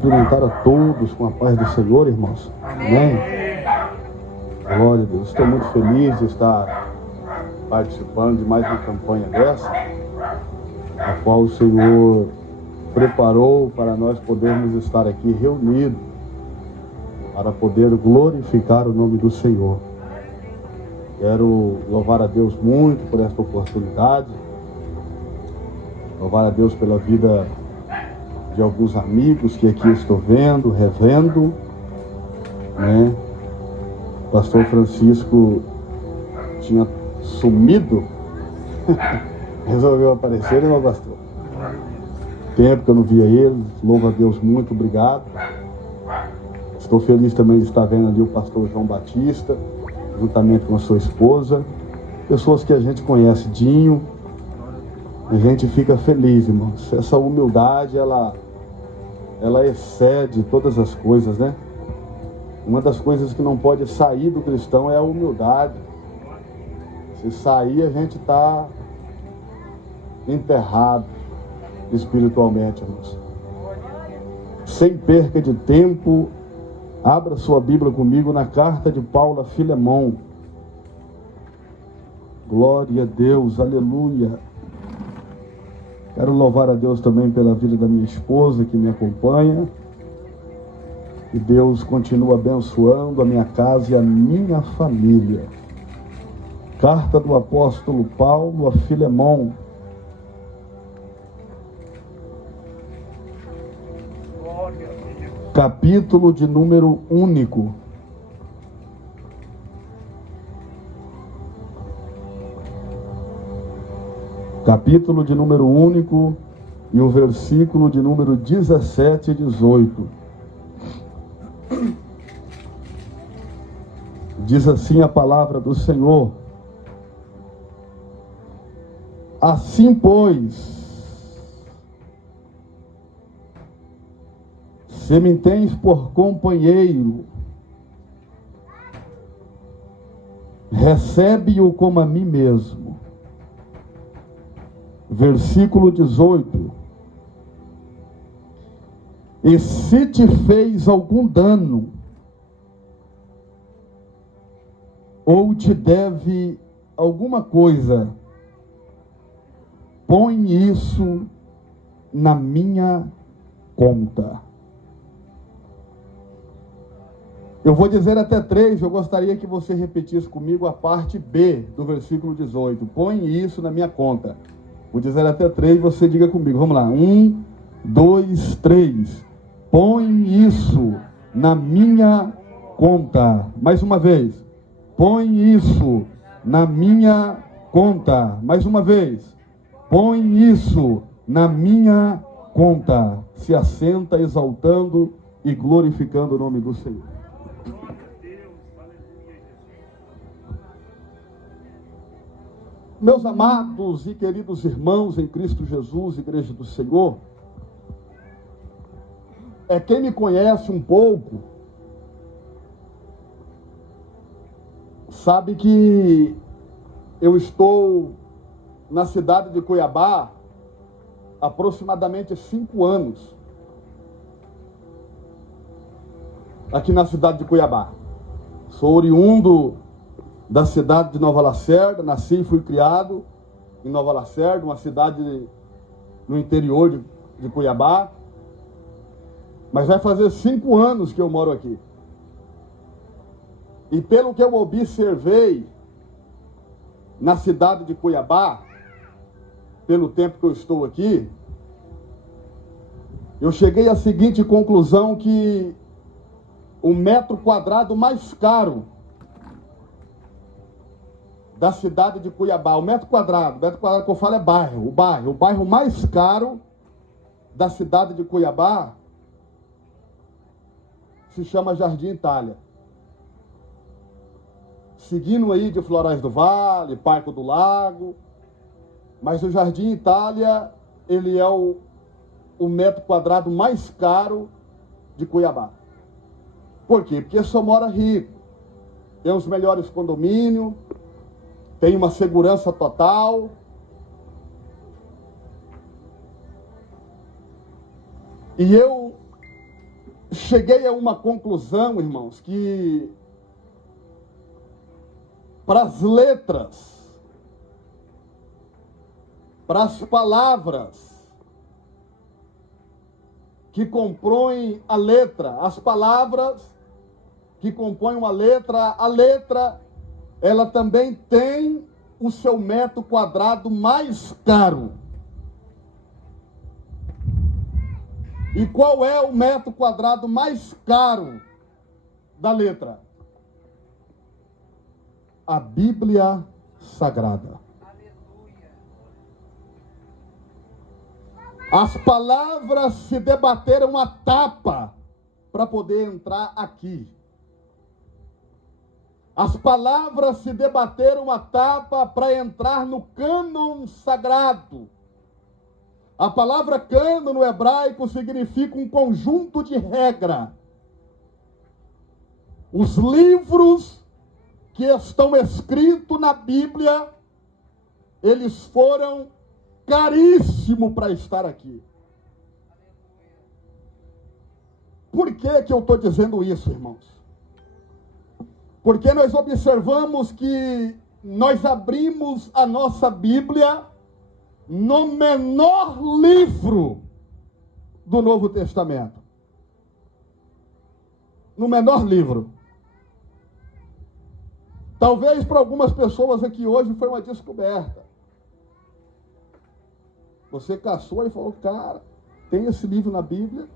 Cumprimentar a todos com a paz do Senhor, irmãos. Amém? Glória a Deus. Estou muito feliz de estar participando de mais uma campanha dessa, a qual o Senhor preparou para nós podermos estar aqui reunidos para poder glorificar o nome do Senhor. Quero louvar a Deus muito por esta oportunidade, louvar a Deus pela vida de alguns amigos que aqui estou vendo, revendo, né? O pastor Francisco tinha sumido, resolveu aparecer, né, pastor? Tempo que eu não via ele, louvo a Deus muito, obrigado. Estou feliz também de estar vendo ali o pastor João Batista, juntamente com a sua esposa, pessoas que a gente conhece, Dinho. A gente fica feliz, irmãos. Essa humildade, ela excede todas as coisas, né? Uma das coisas que não pode sair do cristão é a humildade. Se sair, a gente está enterrado espiritualmente, irmãos. Sem perca de tempo, abra sua Bíblia comigo na carta de Paulo a Filemão. Glória a Deus, aleluia. Quero louvar a Deus também pela vida da minha esposa que me acompanha. Que Deus continue abençoando a minha casa e a minha família. Carta do apóstolo Paulo a Filemão. Capítulo de número único. Capítulo de número único e o versículo de número 17 e 18. Diz assim a palavra do Senhor: assim, pois, se me tens por companheiro, recebe-o como a mim mesmo. Versículo 18. E se te fez algum dano, ou te deve alguma coisa, põe isso na minha conta. Eu vou dizer até 3, eu gostaria que você repetisse comigo a parte B do versículo 18. Põe isso na minha conta. Vou dizer até 3, você diga comigo. Vamos lá. 1, 2, 3. Põe isso na minha conta. Mais uma vez. Põe isso na minha conta. Mais uma vez. Põe isso na minha conta. Se assenta exaltando e glorificando o nome do Senhor. Meus amados e queridos irmãos em Cristo Jesus, Igreja do Senhor, quem me conhece um pouco, sabe que eu estou na cidade de Cuiabá há aproximadamente 5 anos. Aqui na cidade de Cuiabá. Sou oriundo da cidade de Nova Lacerda, nasci e fui criado em Nova Lacerda, uma cidade no interior de Cuiabá. Mas vai fazer 5 anos que eu moro aqui. E pelo que eu observei na cidade de Cuiabá, pelo tempo que eu estou aqui, eu cheguei à seguinte conclusão, que o metro quadrado mais caro da cidade de Cuiabá, o metro quadrado que eu falo é bairro, o bairro mais caro da cidade de Cuiabá se chama Jardim Itália. Seguindo aí de Florais do Vale, Parque do Lago, mas o Jardim Itália, ele é o metro quadrado mais caro de Cuiabá. Por quê? Porque só mora rico, tem os melhores condomínios, tem uma segurança total. E eu cheguei a uma conclusão, irmãos, que para as letras, para as palavras que compõem a letra, as palavras que compõem uma letra, a letra, ela também tem o seu metro quadrado mais caro. E qual é o metro quadrado mais caro da letra? A Bíblia Sagrada. As palavras se debateram a tapa para poder entrar aqui. As palavras se debateram a tapa para entrar no cânon sagrado. A palavra cânon no hebraico significa um conjunto de regra. Os livros que estão escritos na Bíblia, eles foram caríssimos para estar aqui. Por que eu estou dizendo isso, irmãos? Porque nós observamos que nós abrimos a nossa Bíblia no menor livro do Novo Testamento. No menor livro. Talvez para algumas pessoas aqui hoje foi uma descoberta. Você caçou e falou, cara, tem esse livro na Bíblia?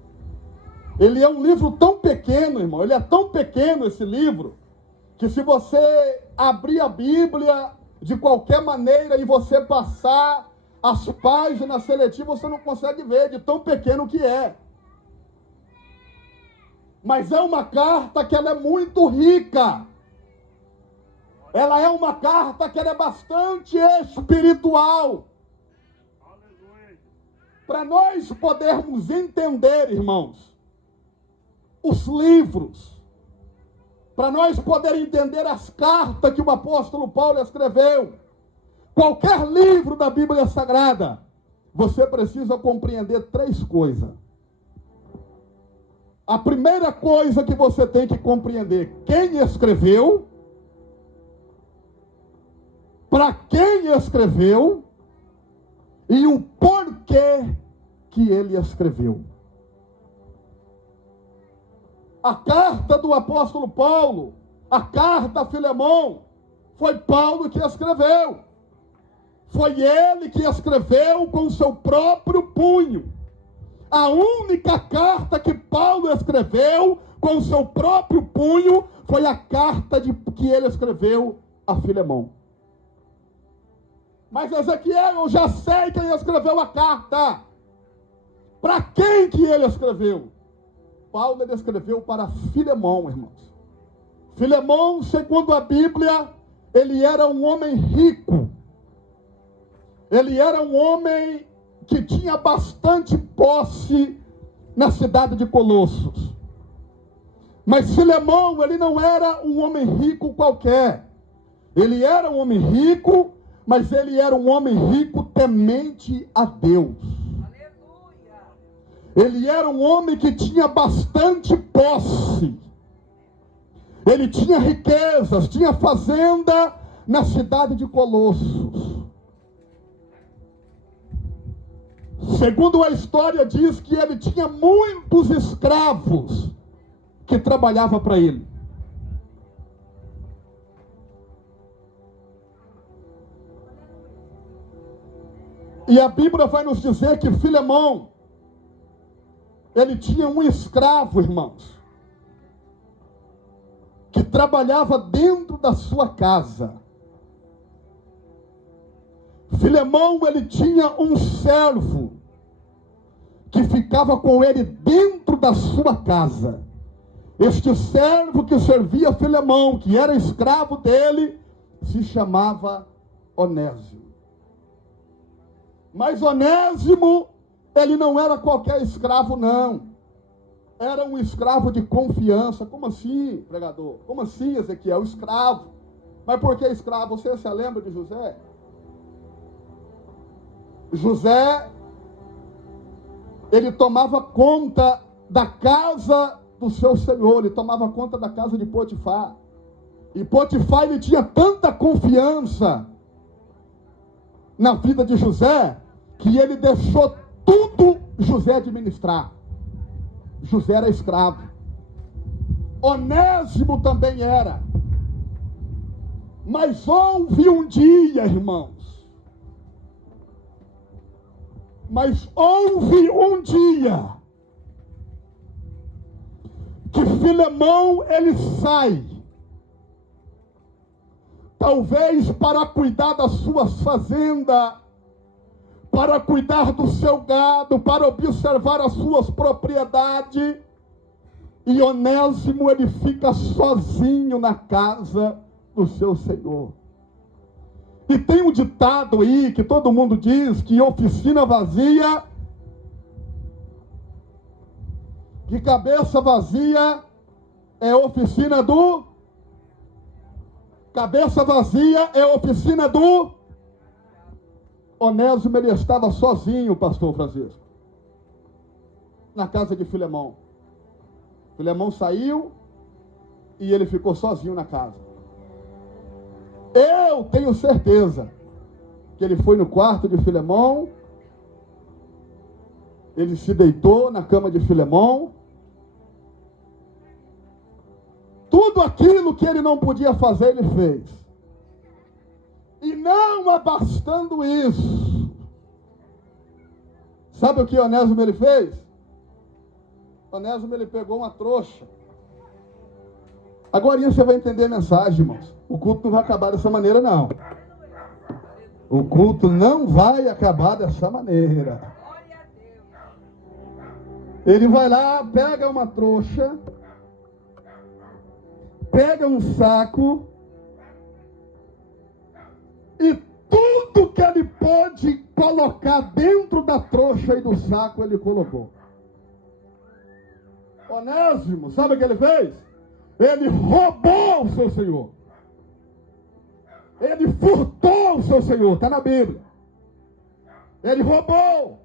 Ele é um livro tão pequeno, irmão, ele é tão pequeno esse livro, que se você abrir a Bíblia de qualquer maneira e você passar as páginas seletivas, você não consegue ver, de tão pequeno que é. Mas é uma carta que ela é muito rica. Ela é uma carta que ela é bastante espiritual. Para nós podermos entender, irmãos, os livros, para nós poder entender as cartas que o apóstolo Paulo escreveu, qualquer livro da Bíblia Sagrada, você precisa compreender três coisas. A primeira coisa que você tem que compreender, quem escreveu, para quem escreveu e o porquê que ele escreveu. A carta do apóstolo Paulo, a carta a Filemão, foi Paulo que escreveu. Foi ele que escreveu com o seu próprio punho. A única carta que Paulo escreveu com o seu próprio punho foi a carta que ele escreveu a Filemão. Mas Ezequiel, eu já sei quem escreveu a carta. Para quem que ele escreveu? Paulo ele escreveu para Filemão, irmãos. Filemão, segundo a Bíblia, ele era um homem rico. Ele era um homem que tinha bastante posse na cidade de Colossos. Mas Filemão, ele não era um homem rico qualquer. Ele era um homem rico, mas ele era um homem rico temente a Deus. Ele era um homem que tinha bastante posse. Ele tinha riquezas, tinha fazenda na cidade de Colossos. Segundo a história diz que ele tinha muitos escravos que trabalhavam para ele. E a Bíblia vai nos dizer que Filemão, ele tinha um escravo, irmãos, que trabalhava dentro da sua casa. Filemão, ele tinha um servo que ficava com ele dentro da sua casa. Este servo que servia Filemão, que era escravo dele, se chamava Onésimo. Mas Onésimo, ele não era qualquer escravo, não. Era um escravo de confiança. Como assim, pregador? Como assim, Ezequiel? Escravo. Mas por que escravo? Você se lembra de José? José, ele tomava conta da casa do seu senhor, ele tomava conta da casa de Potifar. E Potifar, ele tinha tanta confiança na vida de José, que ele deixou tudo José administrar. José era escravo. Onésimo também era. Mas houve um dia, irmãos. Mas houve um dia que Filemão, ele sai. Talvez para cuidar das suas fazendas, para cuidar do seu gado, para observar as suas propriedades. E Onésimo, ele fica sozinho na casa do seu senhor. E tem um ditado aí que todo mundo diz que oficina vazia, que cabeça vazia é oficina do... Cabeça vazia é oficina do... Onésimo, ele estava sozinho, pastor Francisco, na casa de Filemão. Filemão saiu e ele ficou sozinho na casa. Eu tenho certeza que ele foi no quarto de Filemão, ele se deitou na cama de Filemão. Tudo aquilo que ele não podia fazer, ele fez. E não abastando isso, sabe o que Onésimo ele fez? Onésimo, ele pegou uma trouxa. Agora você vai entender a mensagem, irmãos. O culto não vai acabar dessa maneira, não. O culto não vai acabar dessa maneira. Ele vai lá, pega uma trouxa, pega um saco, e tudo que ele pôde colocar dentro da trouxa e do saco, ele colocou. Onésimo, sabe o que ele fez? Ele roubou o seu senhor. Ele furtou o seu senhor, está na Bíblia. Ele roubou.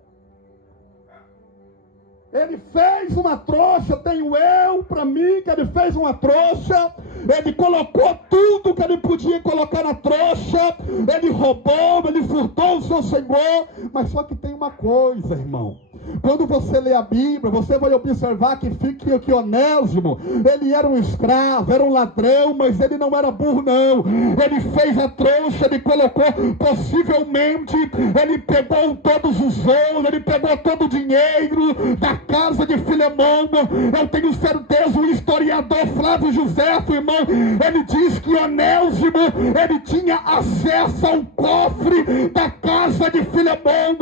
Ele fez uma trouxa, tenho eu para mim que ele fez uma trouxa. Ele colocou tudo que ele podia colocar na trouxa. Ele roubou, ele furtou o seu senhor. Mas só que tem uma coisa, irmão. Quando você lê a Bíblia, você vai observar que Onésimo, ele era um escravo, era um ladrão, mas ele não era burro, não. Ele fez a trouxa, ele colocou, possivelmente, ele pegou todos os ouros, ele pegou todo o dinheiro da casa de Filemão. Eu tenho certeza, o historiador Flávio Josefo, irmão, ele diz que Onésimo, ele tinha acesso ao cofre da casa de Filemão.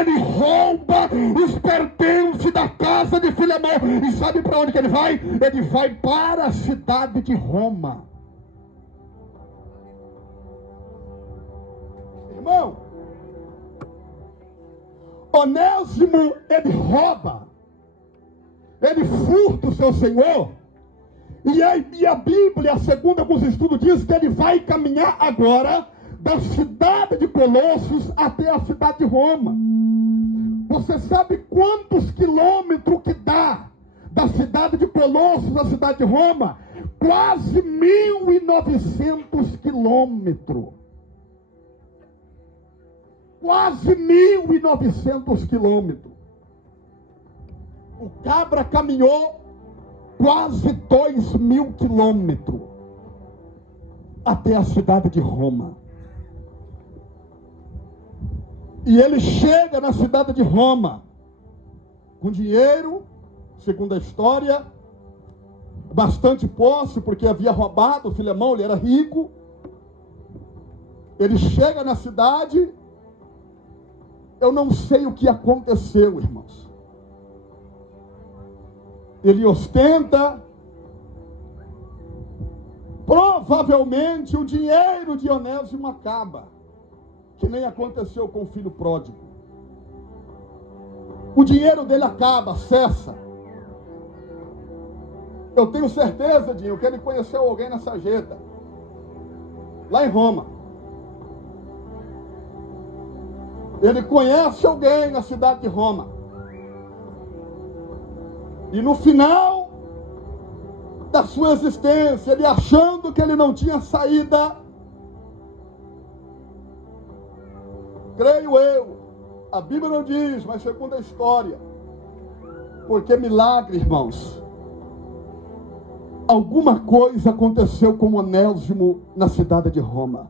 Ele rouba os pertences da casa de Filemão. E sabe para onde que ele vai? Ele vai para a cidade de Roma. Irmão, Onésimo, ele rouba, ele furta o seu senhor. E a Bíblia, segundo alguns estudos, diz que ele vai caminhar agora da cidade de Colossos até a cidade de Roma. Você sabe quantos quilômetros que dá da cidade de Colossos à cidade de Roma? Quase 1.900 quilômetros. Quase 1.900 quilômetros. O cabra caminhou quase 2.000 quilômetros até a cidade de Roma. E ele chega na cidade de Roma com dinheiro, segundo a história, bastante posse, porque havia roubado o Filemão, ele era rico. Ele chega na cidade, eu não sei o que aconteceu, irmãos. Ele ostenta, provavelmente o dinheiro de Onésimo acaba, que nem aconteceu com o filho pródigo. O dinheiro dele acaba, cessa. Eu tenho certeza, Dinho, que ele conheceu alguém na sarjeta, lá em Roma. Ele conhece alguém na cidade de Roma. E no final, da sua existência, ele achando que ele não tinha saída. Creio eu, a Bíblia não diz, mas segundo a história, porque milagre, irmãos, alguma coisa aconteceu com Onésimo na cidade de Roma.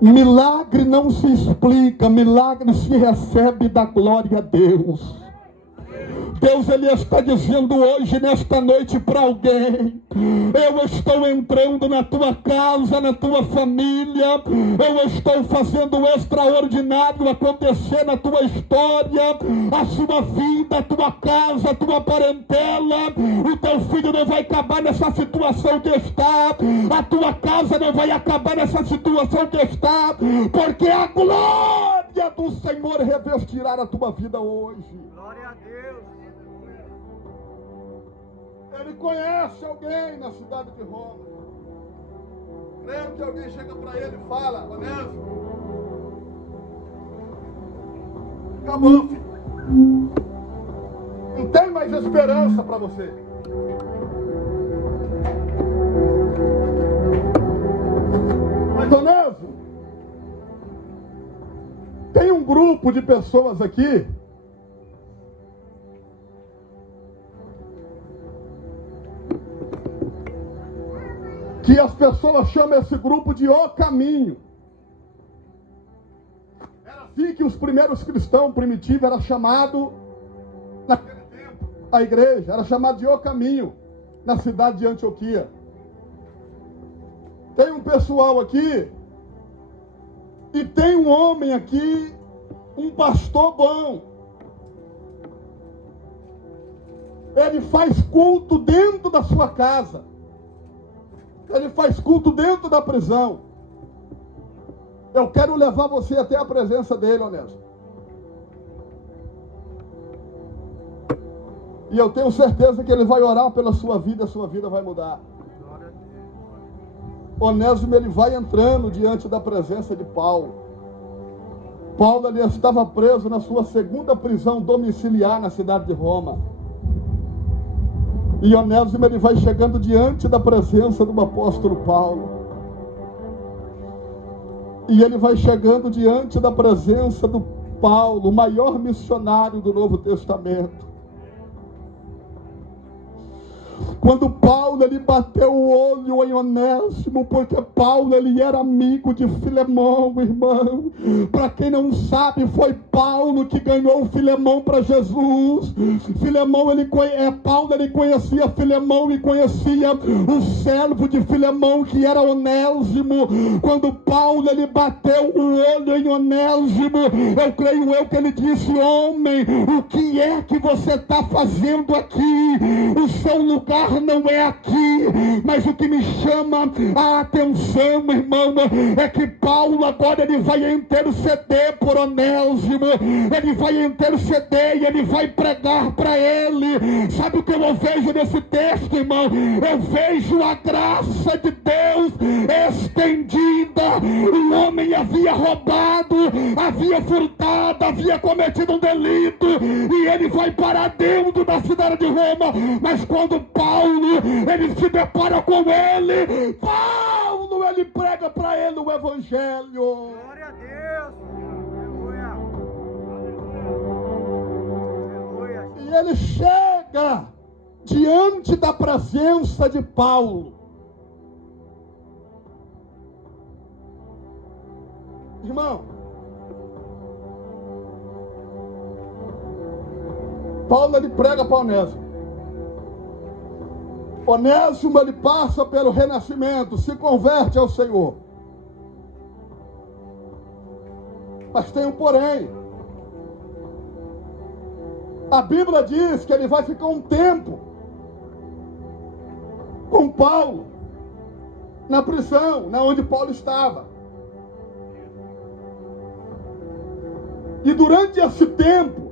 Milagre não se explica, milagre se recebe da glória a Deus. Deus, Ele está dizendo hoje, nesta noite, para alguém: eu estou entrando na tua casa, na tua família, eu estou fazendo o extraordinário acontecer na tua história, a sua vida, a tua casa, a tua parentela. O teu filho não vai acabar nessa situação que está, a tua casa não vai acabar nessa situação que está, porque a glória do Senhor revestirá a tua vida hoje. Glória a Deus. Ele conhece alguém na cidade de Roma. Creio que alguém chega para ele e fala: Onésimo, acabou, filho. Não tem mais esperança para você. Mas, Onésimo, tem um grupo de pessoas aqui que as pessoas chamam esse grupo de O Caminho. Era assim que os primeiros cristãos primitivos eram chamados, naquele tempo, a igreja, era chamada de O Caminho, na cidade de Antioquia. Tem um pessoal aqui, e tem um homem aqui, um pastor bom. Ele faz culto dentro da sua casa. Ele faz culto dentro da prisão. Eu quero levar você até a presença dele, Onésimo. E eu tenho certeza que ele vai orar pela sua vida, a sua vida vai mudar. Onésimo, ele vai entrando diante da presença de Paulo. Paulo, ele estava preso na sua segunda prisão domiciliar na cidade de Roma. E Onésimo, ele vai chegando diante da presença do apóstolo Paulo. E ele vai chegando diante da presença do Paulo, o maior missionário do Novo Testamento. Quando Paulo, ele bateu o olho em Onésimo, porque Paulo, ele era amigo de Filemão, irmão. Para quem não sabe, foi Paulo que ganhou Filemão para Jesus. Paulo, ele conhecia Filemão e conhecia o servo de Filemão, que era Onésimo. Quando Paulo, ele bateu o olho em Onésimo, eu creio eu que ele disse: homem, o que é que você está fazendo aqui? O seu lugar não é aqui. Mas o que me chama a atenção, irmão, é que Paulo agora ele vai interceder por Onésimo. Ele vai interceder e ele vai pregar para ele. Sabe o que eu vejo nesse texto, irmão? Eu vejo a graça de Deus estendida. O homem havia roubado, havia furtado, havia cometido um delito, e ele vai parar dentro da cidade de Roma. Mas quando Paulo, ele se depara com ele, Paulo, ele prega para ele o evangelho. Glória a Deus. Aleluia. Aleluia. E ele chega diante da presença de Paulo. Irmão, Paulo, ele prega para Onésimo. Onésimo, ele passa pelo renascimento, se converte ao Senhor. Mas tem um porém. A Bíblia diz que ele vai ficar um tempo com Paulo na prisão, onde Paulo estava. E durante esse tempo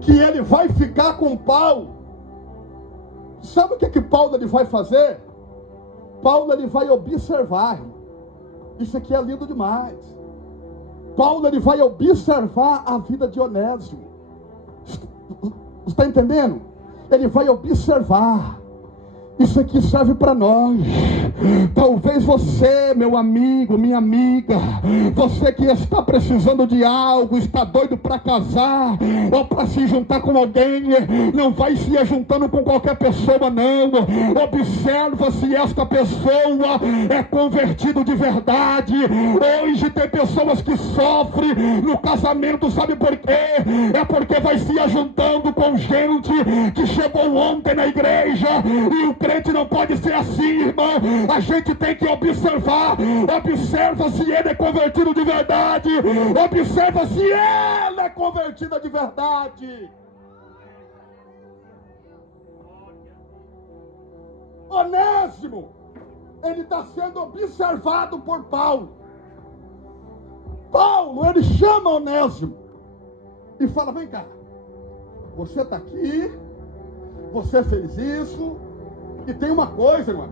que ele vai ficar com Paulo, sabe o que Paulo ele vai fazer? Paulo, ele vai observar. Isso aqui é lindo demais. Paulo, ele vai observar a vida de Onésimo. Está entendendo? Ele vai observar. Isso aqui serve para nós. Talvez você, meu amigo, minha amiga, você que está precisando de algo, está doido para casar ou para se juntar com alguém, não vai se juntando com qualquer pessoa, não. Observa se esta pessoa é convertido de verdade. Hoje tem pessoas que sofrem no casamento, sabe por quê? É porque vai se juntando com gente que chegou ontem na igreja, e o crente não pode ser assim, irmão. A gente tem que observar. Observa se ele é convertido de verdade. Observa se ela é convertida de verdade. Onésimo, ele está sendo observado por Paulo. Paulo, ele chama Onésimo e fala: vem cá, você está aqui, você fez isso, e tem uma coisa, irmão,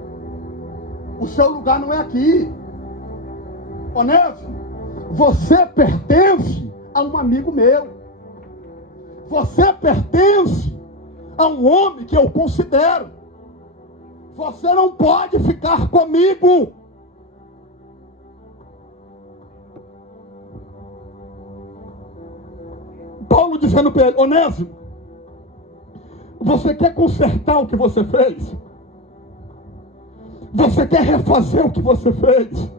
o seu lugar não é aqui. Onésimo, você pertence a um amigo meu. Você pertence a um homem que eu considero. Você não pode ficar comigo. Paulo dizendo para ele: Onésimo, você quer consertar o que você fez? Você quer refazer o que você fez?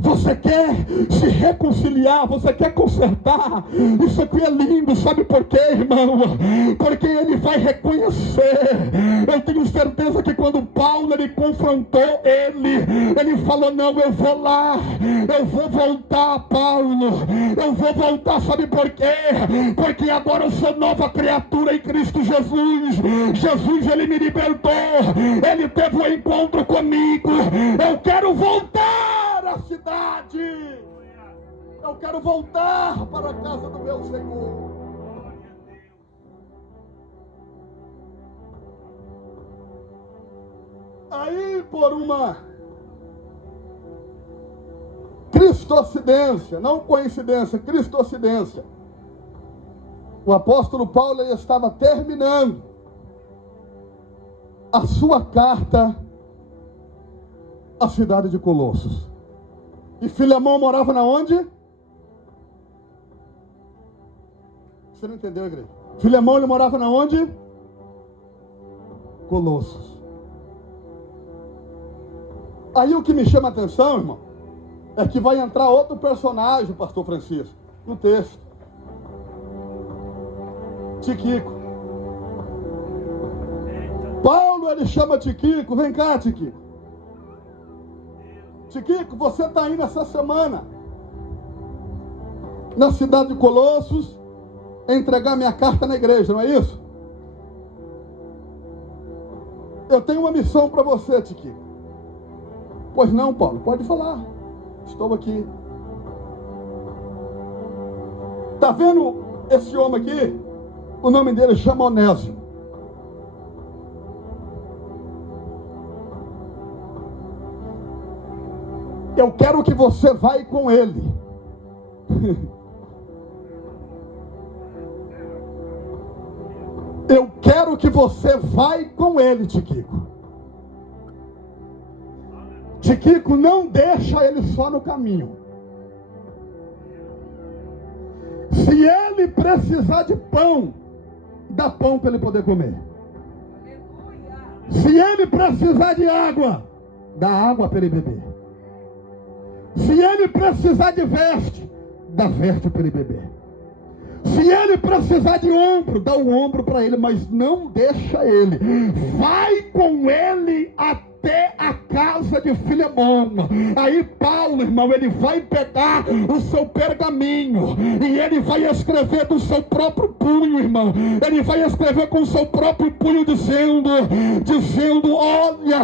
Você quer se reconciliar? Você quer consertar? Isso aqui é lindo, sabe por quê, irmão? Porque ele vai reconhecer. Eu tenho certeza que quando Paulo ele confrontou ele falou: não, eu vou lá, eu vou voltar, Paulo, eu vou voltar, sabe por quê? Porque agora eu sou nova criatura em Cristo Jesus. Jesus, ele me libertou, ele teve um encontro comigo. Eu quero voltar à cidade. Eu quero voltar para a casa do meu Senhor. Aí, por uma cristocidência, não coincidência, cristocidência, o apóstolo Paulo ele estava terminando a sua carta à cidade de Colossos. E Filemão morava na onde? Você não entendeu, igreja? Filemão ele morava na onde? Colossos. Aí o que me chama a atenção, irmão, é que vai entrar outro personagem, o pastor Francisco, no texto. Tiquico. Paulo ele chama Tiquico: vem cá, Tiquico. Tiquico, você está indo essa semana na cidade de Colossos entregar minha carta na igreja, não é isso? Eu tenho uma missão para você, Tiquico. Pois não, Paulo, pode falar. Estou aqui. Está vendo esse homem aqui? O nome dele chama Onésimo. Eu quero que você vá com ele. Eu quero que você vá com ele, Tiquico. Tiquico, não deixa ele só no caminho. Se ele precisar de pão, dá pão para ele poder comer. Se ele precisar de água, dá água para ele beber. Se ele precisar de veste, dá veste para ele beber. Se ele precisar de ombro, dá o ombro para ele, mas não deixa ele. Vai com ele até a casa de Filemão. Aí Paulo, irmão, ele vai pegar o seu pergaminho e ele vai escrever do seu próprio punho, irmão. Ele vai escrever com o seu próprio punho dizendo: olha,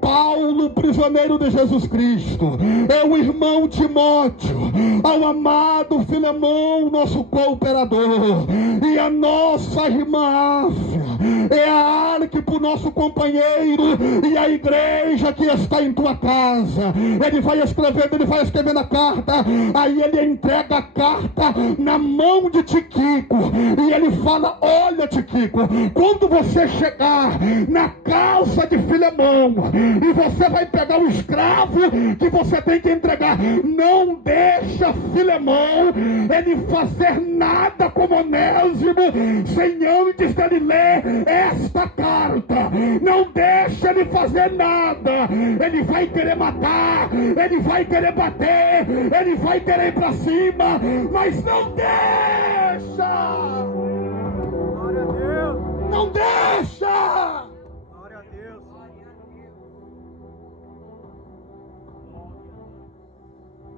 Paulo, prisioneiro de Jesus Cristo, é o irmão Timóteo, ao amado Filemão, nosso cooperador, e a nossa irmã Áfia, é a Arquipo, nosso companheiro, e a igreja que está em tua casa. Ele vai escrevendo a carta. Aí ele entrega a carta na mão de Tiquico. E ele fala: olha, Tiquico, quando você chegar na casa de Filemão e você vai pegar o escravo que você tem que entregar, não deixa Filemão ele fazer nada como Onésimo sem antes dele ler esta carta. Não deixa ele fazer nada. Ele vai querer matar, ele vai querer bater, ele vai querer ir para cima, mas não deixa. Glória a Deus. Não deixa. Glória a Deus.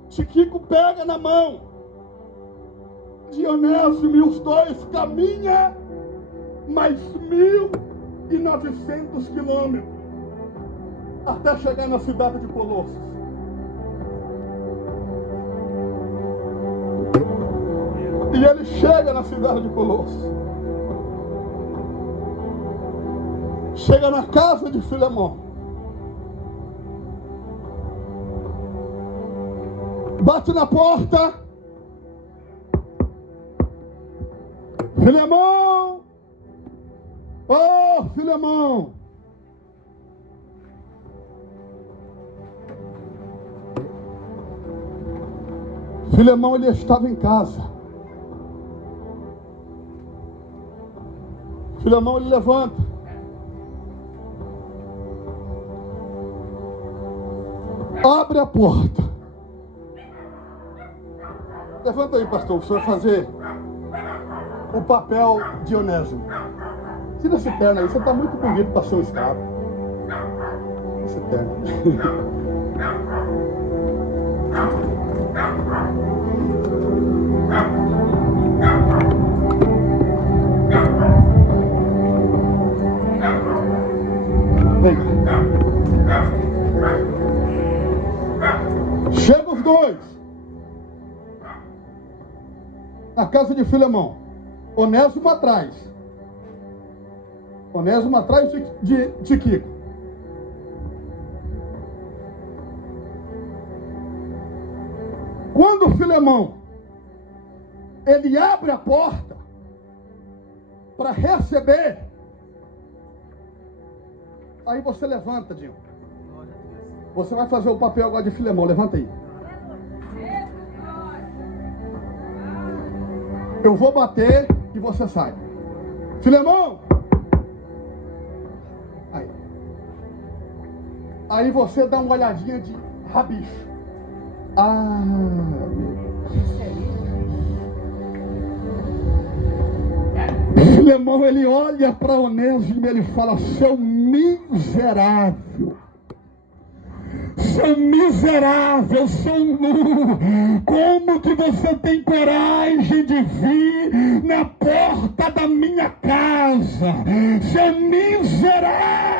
Tiquico pega na mão de Onésimo e os dois caminham mais 1.900 quilômetros até chegar na cidade de Colossos. E ele chega na cidade de Colossos. Chega na casa de Filemão. Bate na porta. Filemão! Oh, Filemão! Filemão, ele estava em casa. Filemão, ele levanta. Abre a porta. Levanta aí, pastor, o senhor vai fazer o papel de Onésimo. Tira esse terno aí, você está muito bonito para ser um escravo. Esse terno. Vem. Chega os dois na casa de Filemão. Onésimo atrás. Onésimo atrás de Tiquico. Quando Filemão ele abre a porta para receber, aí você levanta, Dinho. Você vai fazer o papel agora de Filemão. Levanta aí. Eu vou bater e você sai. Filemão! Aí você dá uma olhadinha de rabicho. Ah, Filemão, ele olha para Onésimo e ele fala: seu miserável. Seu miserável, seu nu, como que você tem coragem de vir na porta da minha casa? Seu miserável!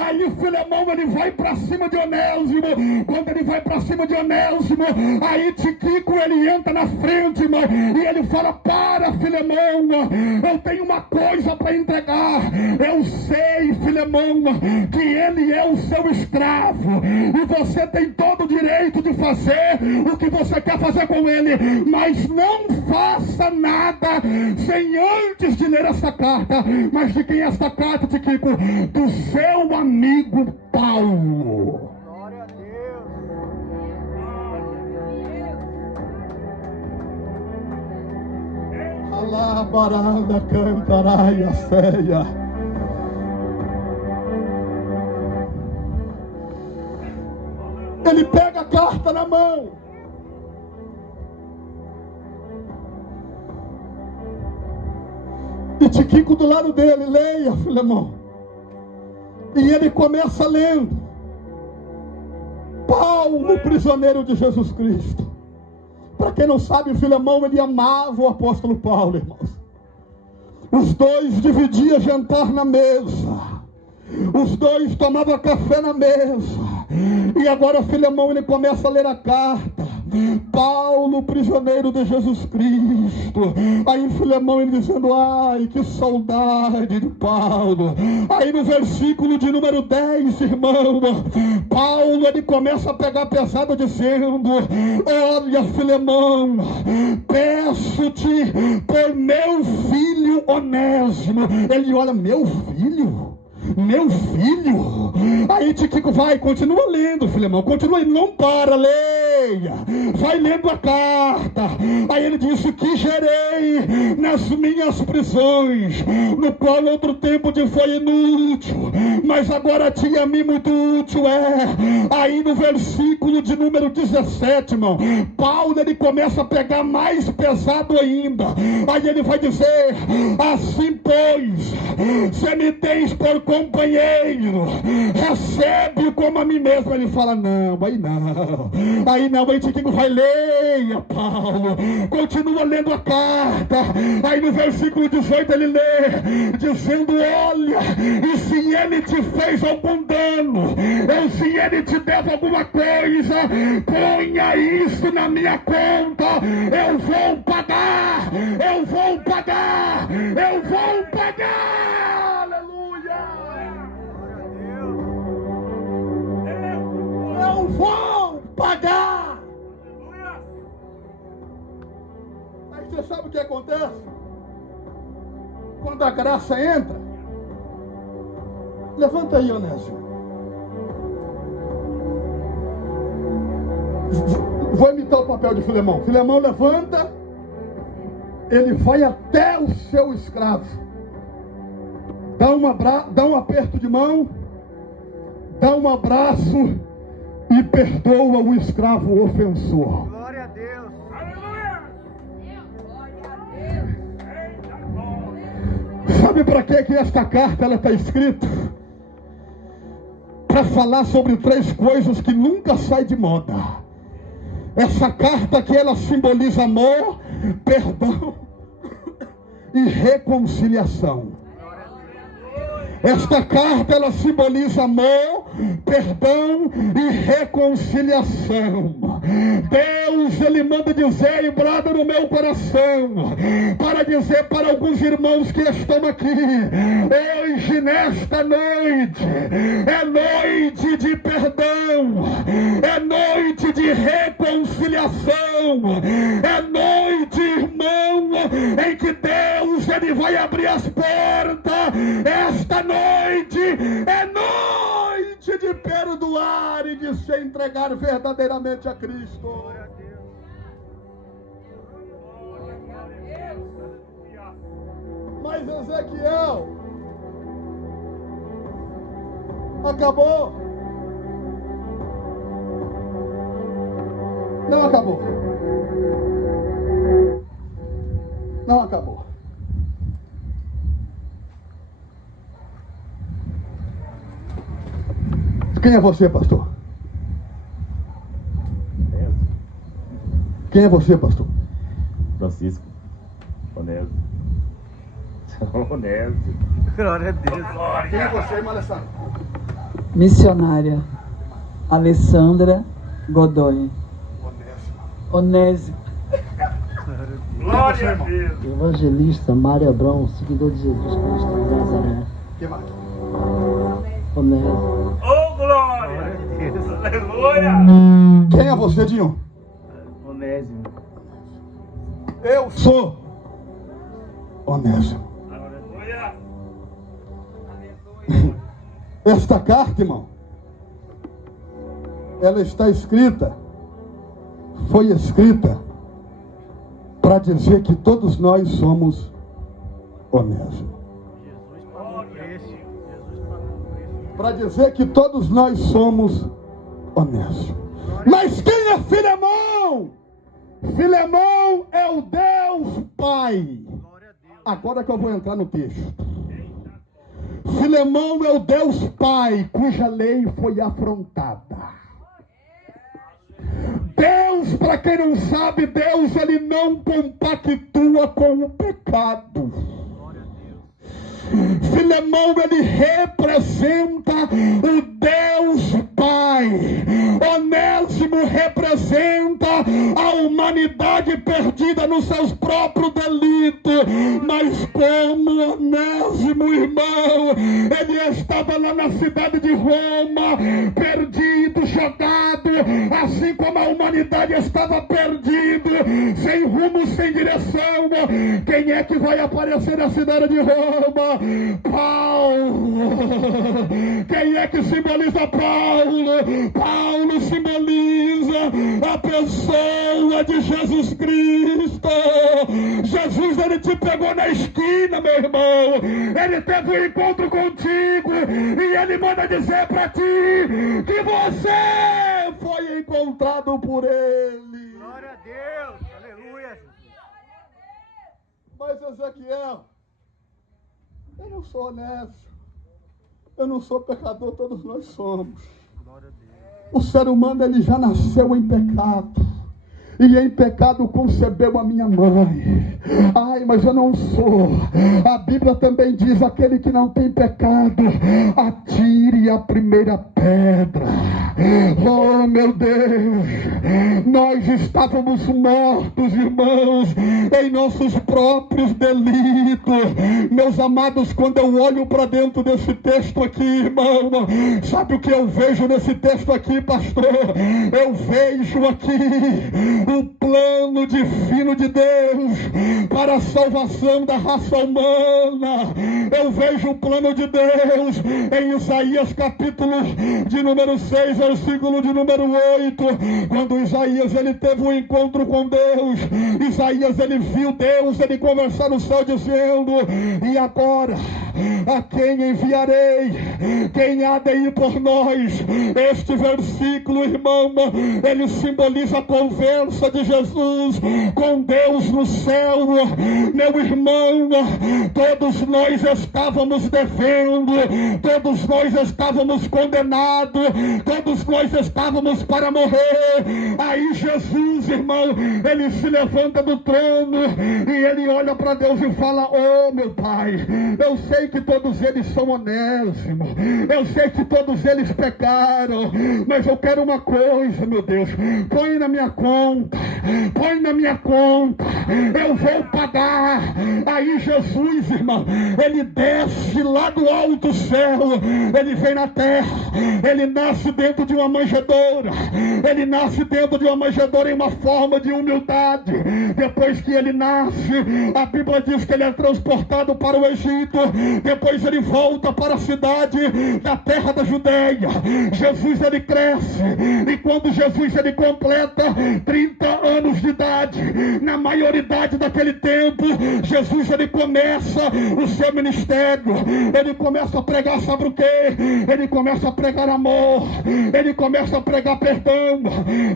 Aí Filemão, ele vai para cima de Onésimo. Quando ele vai para cima de Onésimo, aí Tiquico, ele entra na frente, e ele fala: para, Filemão, eu tenho uma coisa para entregar. Eu sei, Filemão, que ele é o seu escravo, e você tem todo o direito de fazer o que você quer fazer com ele, mas não faça nada sem antes de ler essa carta. Mas de quem é essa carta, Tiquico? Do seu amigo Paulo. Glória a Deus. Alá, baranda, cantaraia, feia. Ele pega a carta na mão. E Tiquico do lado dele: leia, Filemão. E ele começa lendo. Paulo, prisioneiro de Jesus Cristo. Para quem não sabe, Filemão, ele amava o apóstolo Paulo, irmãos. Os dois dividiam jantar na mesa. Os dois tomavam café na mesa. E agora Filemão, ele começa a ler a carta. Paulo, prisioneiro de Jesus Cristo. Aí Filemão ele dizendo, ai, que saudade de Paulo. Aí no versículo de número 10, irmão, Paulo ele começa a pegar pesado dizendo, olha Filemão, peço-te por meu filho Onésimo. Ele olha, meu filho? Meu filho? Aí Tiquico vai, continua lendo, Filemão, continua lendo, não para, leia, vai lendo a carta. Aí ele disse que gerei nas minhas prisões, no qual outro tempo te foi inútil, mas agora tinha a mim muito útil, Aí no versículo de número 17, irmão, Paulo ele começa a pegar mais pesado ainda. Aí ele vai dizer, assim pois, se me tens por companheiro, recebe como a mim mesmo. Ele fala, não, aí Tiquinho vai, leia, Paulo, continua lendo a carta. Aí no versículo 18 ele lê, dizendo, olha, e se ele te fez algum dano, ou se ele te deve alguma coisa, ponha isso na minha conta, eu vou pagar, eu vou pagar, eu vou pagar, aleluia. Eu vou pagar. Aí você sabe o que acontece? Quando a graça entra, levanta aí, Onésimo. Vou imitar o papel de Filemão. Filemão levanta, ele vai até o seu escravo, dá um aperto de mão, dá um abraço e perdoa o escravo ofensor. Glória a Deus. Aleluia! Glória a Deus. Sabe para que esta carta está escrita? Para falar sobre 3 coisas que nunca saem de moda. Essa carta aqui ela simboliza amor, perdão e reconciliação. Esta carta ela simboliza amor, perdão e reconciliação. Deus ele manda dizer e brada no meu coração, para dizer para alguns irmãos que estão aqui, hoje nesta noite, é noite de perdão, é noite de reconciliação, é noite, irmão, em que Deus ele vai abrir as portas. Esta noite é noite de perdoar e de se entregar verdadeiramente a Cristo. Glória a Deus. Mas Ezequiel acabou? Não acabou. Não acabou. Quem é você, pastor? Quem é você, pastor? Francisco. Onésimo. Glória a Deus. Quem é você, irmã Alessandra? Missionária Alessandra Godoy. Onésimo. Glória a Deus. Evangelista Mário Abrão, seguidor de Jesus Cristo de Nazaré. Que mais? Onésimo. Oh, glória! Aleluia! Quem é você, Dinho? Onésimo. Eu sou Onésimo. Aleluia! Esta carta, irmão, ela está escrita, foi escrita para dizer que todos nós somos Onésimo. Jesus pagou o preço. Jesus pagou o preço. Para dizer que todos nós somos Onésimo. Mas quem é Filemão? Filemão é o Deus Pai. Glória a Deus. Agora que eu vou entrar no texto. Filemão é o Deus Pai, cuja lei foi afrontada. Deus, para quem não sabe, Deus ele não compactua com o pecado. Filemão ele representa o Deus Pai, Onésimo representa a humanidade perdida nos seus próprios delitos, mas como Onésimo, irmão, ele estava lá na cidade de Roma, perdido, jogado, assim como a humanidade estava perdida, sem rumo, sem direção. Quem é que vai aparecer na cidade de Roma? Paulo. Quem é que simboliza Paulo? Paulo simboliza a pessoa de Jesus Cristo. Jesus, ele te pegou na esquina, meu irmão. Ele teve um encontro contigo e ele manda dizer para ti que você foi encontrado por ele. Glória a Deus. Aleluia. Mas Ezequiel, eu não sou honesto, eu não sou pecador, todos nós somos. Glória a Deus. O ser humano, ele já nasceu em pecado. E em pecado concebeu a minha mãe. Ai, mas eu não sou. A Bíblia também diz: aquele que não tem pecado, atire a primeira pedra. Oh, meu Deus, nós estávamos mortos, irmãos, em nossos próprios delitos. Meus amados, quando eu olho para dentro desse texto aqui, irmão, sabe o que eu vejo nesse texto aqui, pastor? Eu vejo aqui o plano divino de Deus para a salvação da raça humana. Eu vejo o plano de Deus em Isaías capítulo de número 6, versículo de número 8, quando Isaías ele teve um encontro com Deus. Isaías ele viu Deus, ele conversar no céu dizendo: e agora a quem enviarei? Quem há de ir por nós? Este versículo, irmão, ele simboliza a conversa de Jesus com Deus no céu. Meu irmão, todos nós estávamos devendo, todos nós estávamos condenados, todos nós estávamos para morrer. Aí Jesus, irmão, ele se levanta do trono e ele olha para Deus e fala: oh, meu Pai, eu sei que todos eles são Onésimo, eu sei que todos eles pecaram, mas eu quero uma coisa, meu Deus, põe na minha conta, põe na minha conta, eu vou pagar. Aí Jesus, irmão, ele desce lá do alto céu, ele vem na terra, ele nasce dentro de uma manjedoura, ele nasce dentro de uma manjedoura em uma forma de humildade. Depois que ele nasce, a Bíblia diz que ele é transportado para o Egito, depois ele volta para a cidade da terra da Judeia. Jesus ele cresce, e quando Jesus ele completa 30 anos de idade, na maioridade daquele tempo, Jesus ele começa o seu ministério. Ele começa a pregar, sabe o que? Ele começa a pregar amor, ele começa a pregar perdão,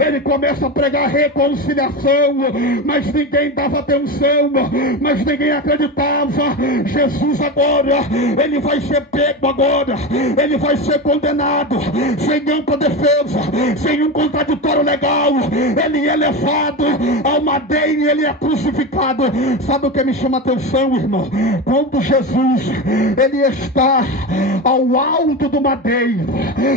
ele começa a pregar reconciliação, mas ninguém dava atenção, mas ninguém acreditava. Jesus agora, ele vai ser pego agora, ele vai ser condenado, sem ampla defesa, sem um contraditório legal, ele é levado ao madeiro e ele é crucificado. Sabe o que me chama a atenção, irmão? Quando Jesus, ele está ao alto do madeiro,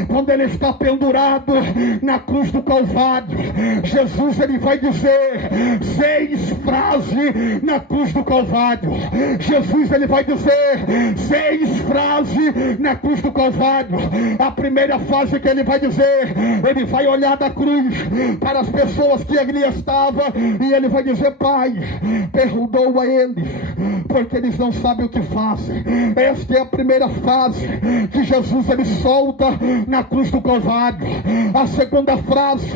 quando ele está pendurado na cruz do Calvário, Jesus ele vai dizer 6 frases na cruz do Calvário. Jesus ele vai dizer 6 frases na cruz do Calvário. A primeira frase que ele vai dizer, ele vai olhar da cruz para as pessoas que ali estavam e ele vai dizer: Pai, perdoa eles, porque eles não sabem o que fazem. Esta é a primeira frase que Jesus ele solta na cruz do Calvário. A segunda frase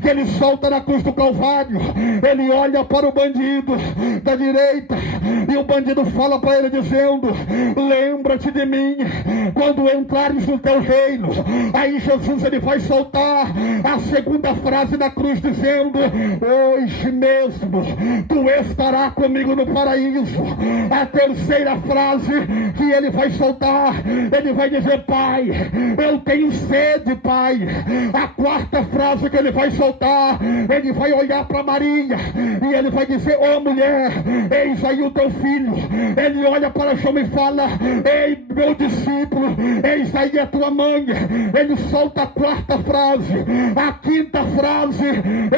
que ele solta na cruz do Calvário, ele olha para o bandido da direita e o bandido fala para ele dizendo: lembra-te de mim quando entrares no teu reino. Aí Jesus ele vai soltar a segunda frase na cruz dizendo: hoje mesmo tu estarás comigo no paraíso. A terceira frase que ele vai soltar, ele vai dizer: Pai, eu tenho sede, Pai. A quarta frase que ele vai soltar, ele vai olhar para Maria e ele vai dizer: ó mulher, eis aí o teu filho. Ele olha para João e fala: ei, meu discípulo, eis aí a tua mãe. Ele solta a quarta frase. A quinta frase,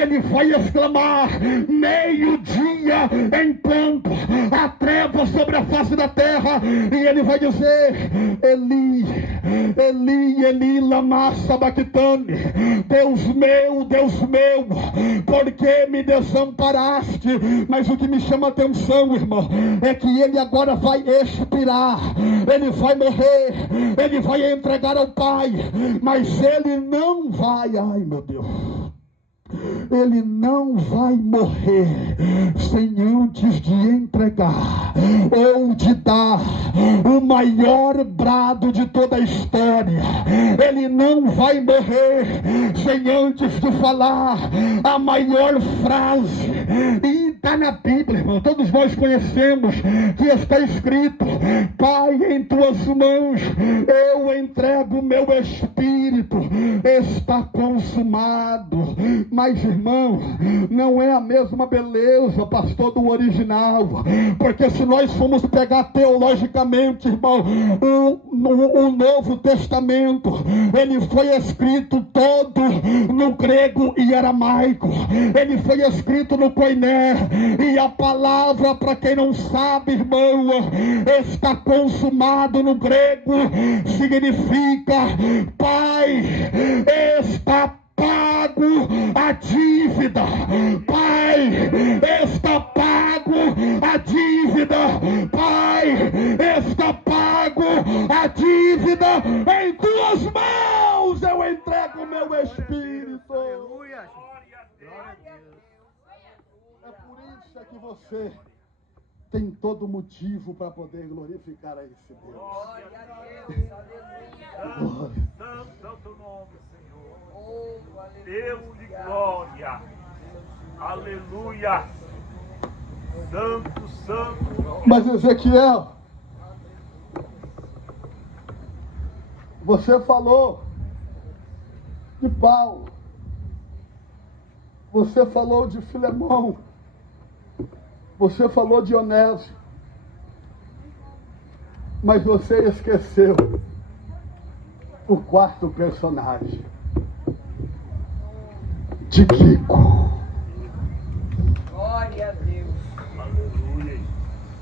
ele vai exclamar: meio-dia enquanto a treva sobre a face da terra. E ele vai dizer: Eli, Eli, Eli, lama sabachthani. Deus meu, por que me desamparaste? Mas o que me chama a atenção, irmão, é que ele agora vai expirar, ele vai morrer, ele vai entregar ao Pai, mas ele não vai, ai meu Deus, ele não vai morrer sem antes de entregar ou de dar o maior brado de toda a história. Ele não vai morrer sem antes de falar a maior frase. E está na Bíblia, irmão, todos nós conhecemos que está escrito: Pai, em tuas mãos eu entrego o meu espírito, está consumado. Mas, irmão, não é a mesma beleza, pastor, do original. Porque se nós formos pegar teologicamente, irmão, o Novo Testamento, ele foi escrito todo no grego e aramaico. Ele foi escrito no koiné. E a palavra, para quem não sabe, irmão, está consumado no grego, significa: Pai, está pago a dívida. Pai, está pago a dívida. Pai, está pago a dívida. Em tuas mãos eu entrego o meu espírito. Aleluia. Glória a Deus. É por isso que você tem todo motivo para poder glorificar a esse Deus. Glória a Deus. Aleluia. Santo nome, Senhor. Deus de glória. Aleluia. Santo, santo. Mas Ezequiel, você falou de Paulo, você falou de Filemão, você falou de Onésio, mas você esqueceu o quarto personagem, de Kiko. Glória a Deus. Aleluia.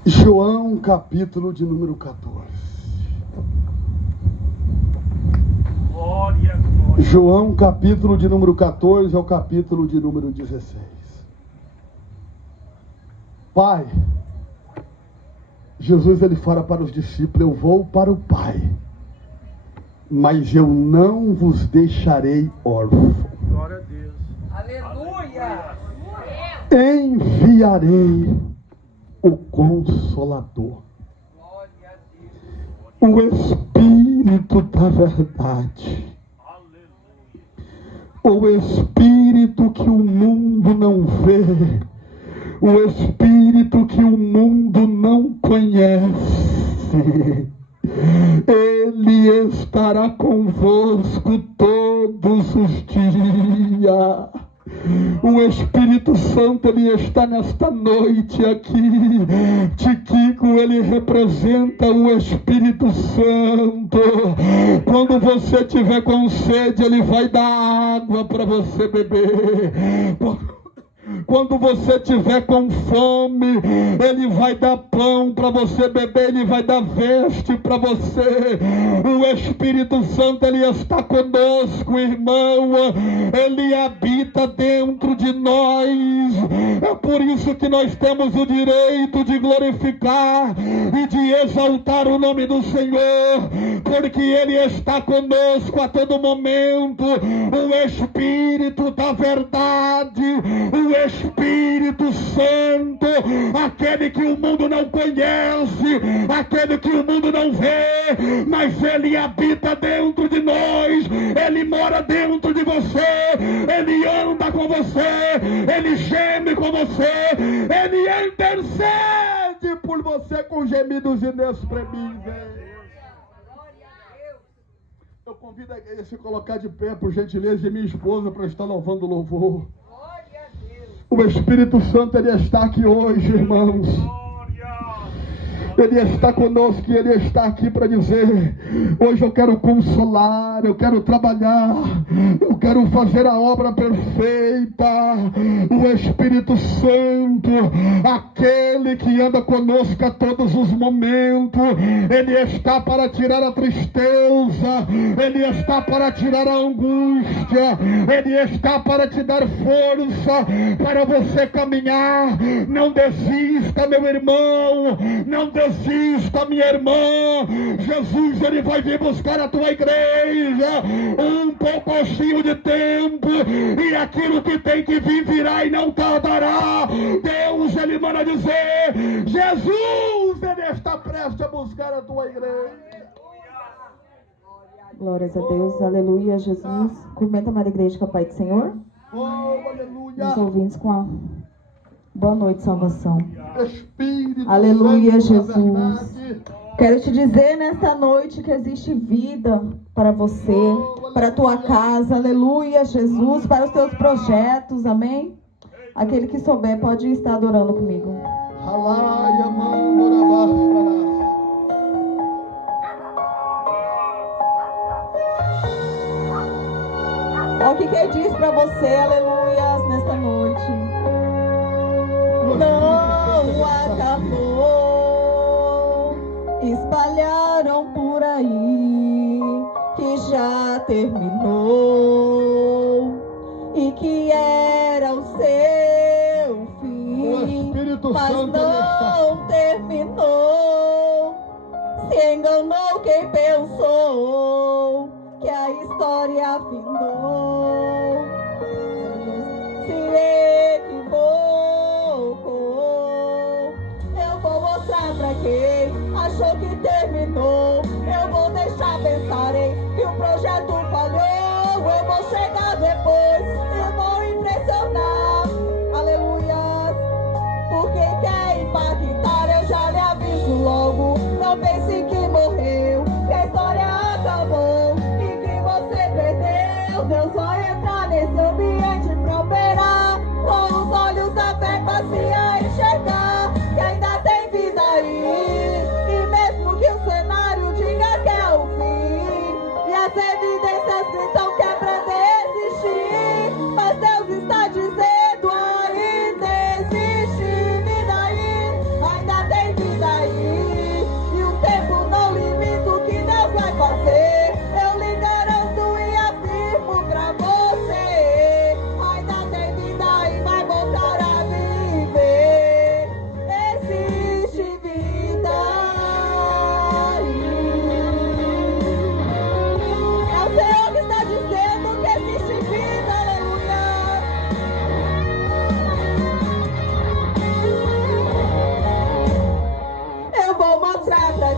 João, capítulo de número 14. Glória, glória. João, capítulo de número 14 ao capítulo de número 16. Pai, Jesus ele fala para os discípulos: eu vou para o Pai, mas eu não vos deixarei órfãos. Glória a Deus. Aleluia. Enviarei o Consolador, Glória a Deus. o Espírito da verdade, o Espírito que o mundo não vê, o Espírito que o mundo não conhece. Ele estará convosco todos os dias. O Espírito Santo, ele está nesta noite aqui. Tiquico, ele representa o Espírito Santo. Quando você tiver com sede, ele vai dar água para você beber. Quando você tiver com fome, ele vai dar pão para você beber, ele vai dar veste para você. O Espírito Santo, ele está conosco, irmão. Ele habita dentro de nós. É por isso que nós temos o direito de glorificar e de exaltar o nome do Senhor, porque ele está conosco a todo momento. O Espírito da verdade, o Espírito Santo, aquele que o mundo não conhece, aquele que o mundo não vê, mas ele habita dentro de nós, ele mora dentro de você, ele anda com você, ele geme com você, ele intercede por você com gemidos inexprimíveis. Eu convido a igreja a se colocar de pé, por gentileza, de minha esposa, para estar louvando o louvor. O Espírito Santo, ele está aqui hoje, irmãos. Glória. Ele está conosco e Ele está aqui para dizer: hoje eu quero consolar, eu quero trabalhar, eu quero fazer a obra perfeita. O Espírito Santo, aquele que anda conosco a todos os momentos, Ele está para tirar a tristeza, Ele está para tirar a angústia, Ele está para te dar força para você caminhar. Não desista, meu irmão, não desista, minha irmã. Jesus, Ele vai vir buscar a tua igreja um pouquinho de tempo, e aquilo que tem que vir virá e não tardará. Deus, Ele manda dizer: Jesus, Ele está prestes a buscar a tua igreja. Glórias a Deus, aleluia, Jesus. Cumprimenta a amada igreja com a paz do Senhor. Oh, aleluia. Os ouvintes com a boa noite, salvação. Espírito Aleluia, Santo, Jesus. Quero te dizer nesta noite que existe vida para você, para a tua casa, aleluia, Jesus, para os teus projetos, amém? Aquele que souber pode estar adorando comigo. Olha o que ele diz para você, aleluia, nesta noite. Não acabou, espalharam por aí que já terminou e que era o seu fim, mas não terminou. Se enganou quem pensou que a história findou, se equivocou. Eu vou mostrar pra quem achou que terminou. Eu vou deixar pensarem que o projeto falhou. Eu vou chegar depois e vou impressionar, aleluia. Por quem quer impactar, eu já lhe aviso logo. Não pense que morreu, que a história acabou, você perdeu. Deus vai entrar nesse ambiente pra operar, com os olhos da fé passear e enxergar que ainda tem vida aí. E mesmo que o cenário diga que é o fim, e as evidências gritam que é pra desistir, mas Deus está dizendo: ainda existe vida aí, ainda tem vida aí. E o tempo não limita o que Deus vai fazer.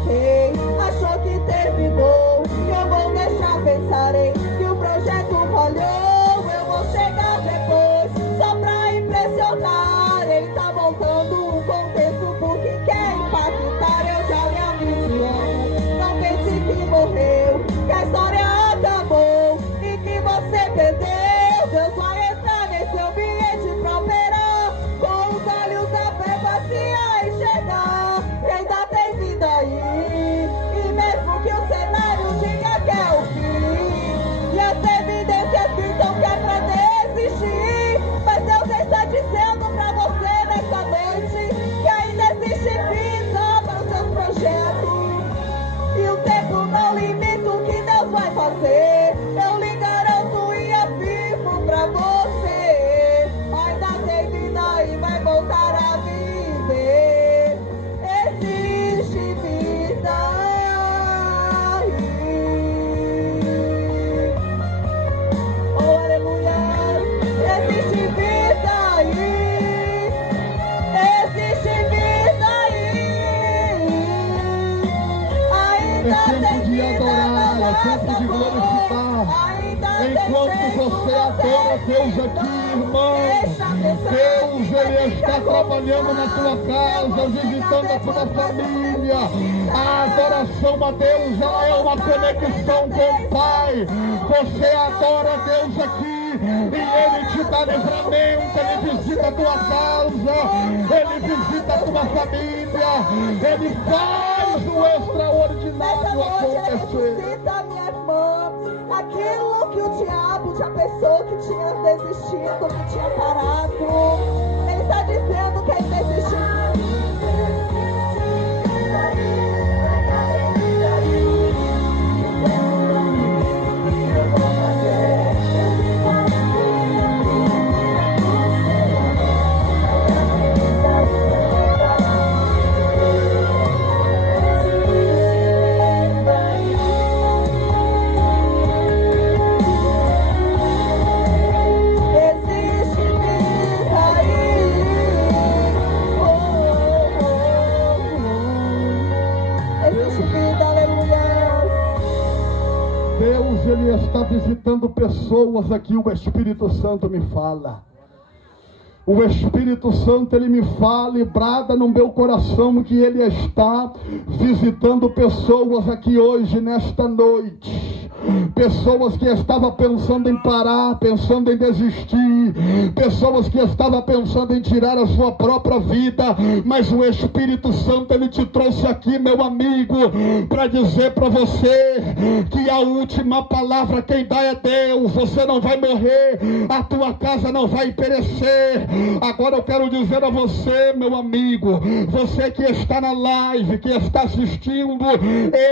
Quem achou que terminou, eu vou deixar pensarem que o projeto falhou. Eu vou chegar depois só pra impressionar. Ele tá montando um contexto porque quer impactar. Eu já lhe aviso logo. Não pense que morreu, que a história acabou e que você perdeu. Deus vai entrar nesse ambiente pra operar, com os olhos da fé passear e chegar que ainda tem vida aí. E mesmo que o cenário diga que é o fim, e as evidências gritam que é pra desistir, mas Deus está dizendo pra você nessa noite que ainda existe vida para os seus projetos. E o tempo não limita o que Deus vai fazer. Eu lhe garanto e afirmo pra você: ainda tem vida e vai voltar a viver. Existe vida aí. Oh, aleluia. Existe vida aí. Existe vida aí. Ainda tem vida, não acabou. Enquanto você adora Deus aqui, irmão, Deus, Ele está trabalhando na tua casa, visitando a tua família. A adoração a Deus, ela é uma conexão com o Pai. Você adora Deus aqui, e Ele te dá livramento, Ele visita a tua casa, Ele visita a tua família, Ele faz o Nessa extraordinário noite Ele acontecer. ressuscita, minha irmã. Aquilo que o diabo já pensou que tinha desistido, que tinha parado, Ele está dizendo que ainda existe. Deus, Ele está visitando pessoas aqui, o Espírito Santo me fala. O Espírito Santo, Ele me fala e brada no meu coração que Ele está visitando pessoas aqui hoje, nesta noite. Pessoas que estavam pensando em parar, pensando em desistir, pessoas que estavam pensando em tirar a sua própria vida, mas o Espírito Santo, Ele te trouxe aqui, meu amigo, para dizer para você que a última palavra quem dá é Deus. Você não vai morrer, a tua casa não vai perecer. Agora eu quero dizer a você, meu amigo, você que está na live, que está assistindo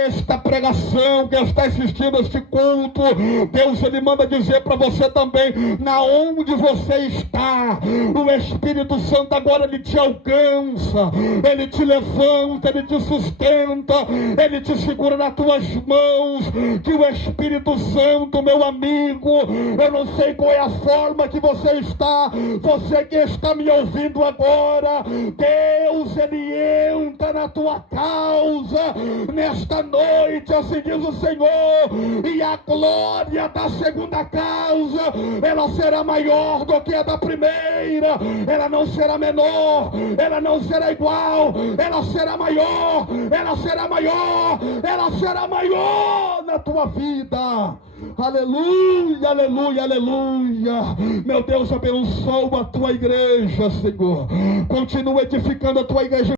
esta pregação, que está assistindo este culto, Deus, Ele manda dizer para você também, na onde você está, o Espírito Santo agora Ele te alcança, Ele te levanta, Ele te sustenta, Ele te segura nas tuas mãos, que o Espírito Santo, meu amigo, eu não sei qual é a forma que você está, você que está me ouvindo agora, Deus, Ele entra na tua causa, nesta noite, assim diz o Senhor, e a glória da segunda causa, ela será maior do que a da primeira, ela não será menor, ela não será igual, ela será maior, ela será maior, ela será maior na tua vida. Aleluia, aleluia, aleluia. Meu Deus, abençoa a tua igreja, Senhor. Continua edificando a tua igreja.